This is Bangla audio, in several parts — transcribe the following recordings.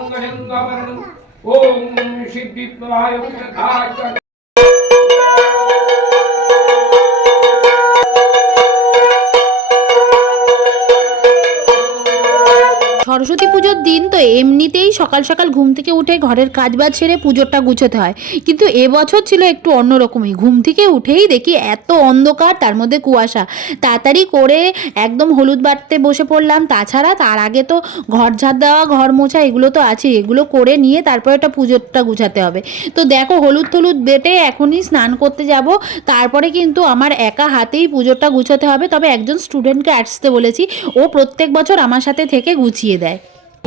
ओम सिद्धिप्रदाय विष्णुदाय সরস্বতী পুজোর দিন তো এমনিতেই সকাল সকাল ঘুম থেকে উঠে ঘরের কাজবাজ সেরে পুজোরটা গুছোতে হয়, কিন্তু এবছর ছিল একটু অন্যরকমই। ঘুম থেকে উঠেই দেখি এত অন্ধকার, তার মধ্যে কুয়াশা। তাড়াতাড়ি করে একদম হলুদ বাটতে বসে পড়লাম। তাছাড়া তার আগে তো ঘর ঝাড় দেওয়া, ঘর মোছা এগুলো তো আছে, এগুলো করে নিয়ে তারপরে একটা পুজোরটা গুছাতে হবে। তো দেখো হলুদ টলুদ বেটে এখনই স্নান করতে যাব, তারপরে কিন্তু আমার একা হাতেই পুজোরটা গুছাতে হবে। তবে একজন স্টুডেন্টকে আসতে বলেছি, ও প্রত্যেক বছর আমার সাথে থেকে গুছিয়ে দেয়।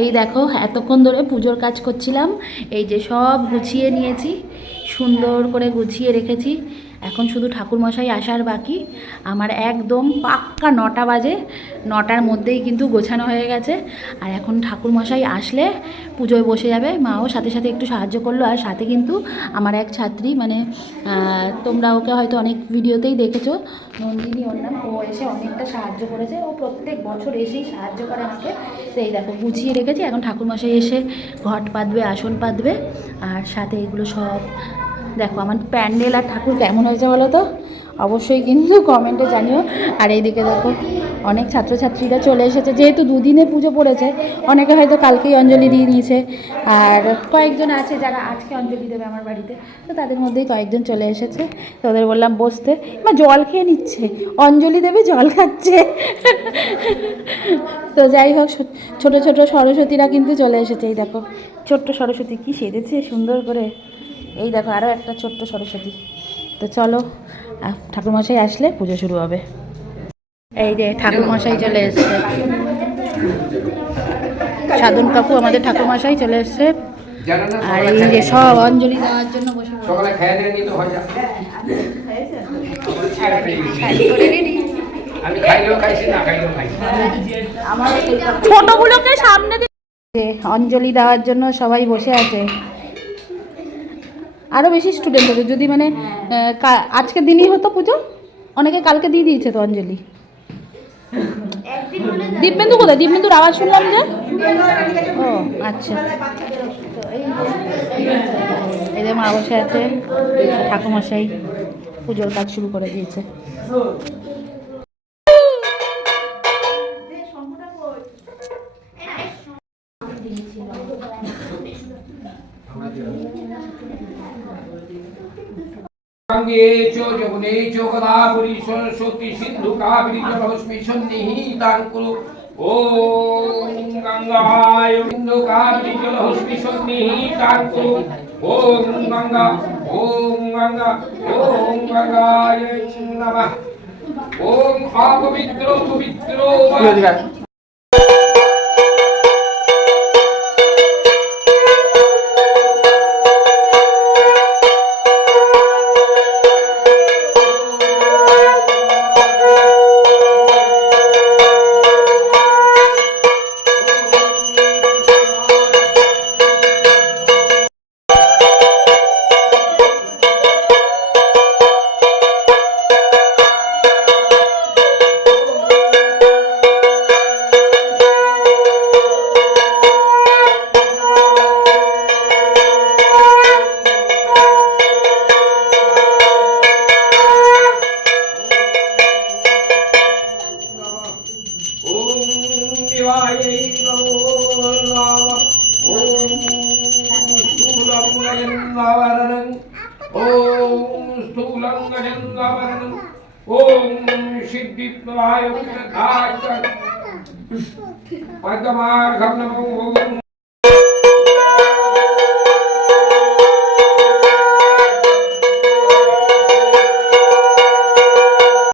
এই দেখো এতক্ষণ ধরে পুজোর কাজ করছিলাম, এই যে সব গুছিয়ে নিয়েছি, সুন্দর করে গুছিয়ে রেখেছি। এখন শুধু ঠাকুরমশাই আসার বাকি। আমার একদম পাক্কা 9টা বাজে, 9টার মধ্যেই কিন্তু গোছানো হয়ে গেছে। আর এখন ঠাকুরমশাই আসলে পুজোয় বসে যাবে। মাও সাথে সাথে একটু সাহায্য করলো। আর সাথে কিন্তু আমার এক ছাত্রী, মানে তোমরা ওকে হয়তো অনেক ভিডিওতেই দেখেছো, নন্দিনী ওর নাম, ও এসে অনেকটা সাহায্য করেছে। ও প্রত্যেক বছর এসেই সাহায্য করে আমাকে। তো এই দেখো গুছিয়ে রেখেছি। এখন ঠাকুরমশাই এসে ঘট পাতবে, আসন পাতবে, আর সাথে এগুলো সব। দেখো আমার প্যান্ডেল আর ঠাকুর কেমন হয়েছে বলো তো, অবশ্যই কিন্তু কমেন্টে জানিও। আর এইদিকে দেখো অনেক ছাত্রছাত্রীরা চলে এসেছে, যেহেতু দুদিনে পুজো পড়েছে, অনেকে হয়তো কালকেই অঞ্জলি দিয়ে দিয়েছে, আর কয়েকজন আছে যারা আজকে অঞ্জলি দেবে আমার বাড়িতে। তো তাদের মধ্যেই কয়েকজন চলে এসেছে। তো ওদের বললাম বসতে। মা জল খেয়ে নিচ্ছে, অঞ্জলি দেবে জল খাচ্ছে। তো যাই হোক, ছোট ছোট সরস্বতীরা কিন্তু চলে এসেছে। এই দেখো ছোট্ট সরস্বতী কি সেজেছে সুন্দর করে। এই দেখো আরও একটা ছোট্ট সরস্বতী। তো চলো, ঠাকুরমশাই আসলে পুজো শুরু হবে। এই যে ঠাকুরমশাই চলে এসছে, সাধন কাকু আমাদের ঠাকুরমশাই চলে এসছে। আর এই যে সব অঞ্জলি দেওয়ার জন্য বসে ছোটগুলোকে সামনে অঞ্জলি দেওয়ার জন্য সবাই বসে আছে। আরও বেশি স্টুডেন্ট হতো যদি মানে আজকের দিনই হতো পুজো, অনেকে কালকে দিয়ে দিয়েছে তো অঞ্জলি। দীপবেন্দু কোথায়? দীপবেন্দুর আওয়াজ শুনলাম যে। ও আচ্ছা, এই যে মা বসে আছে, ঠাকুরমশাই পুজোর কাজ শুরু করে দিয়েছে। गंगे च यमुने च गोदावरी सरस्वती सिंधु कावेरी जलस्मि सन्निहितां कुरु। ओम गंगाय सिंधु कावेरी जलस्मि सन्निहितां कुरु। ओम गंगा ओम गंगा ओम गंगाय नमः। ओम अपवित्रो पवित्रो ओम सिद्धिप्रदाय विष्णुदाय पद्मार्घं नमो।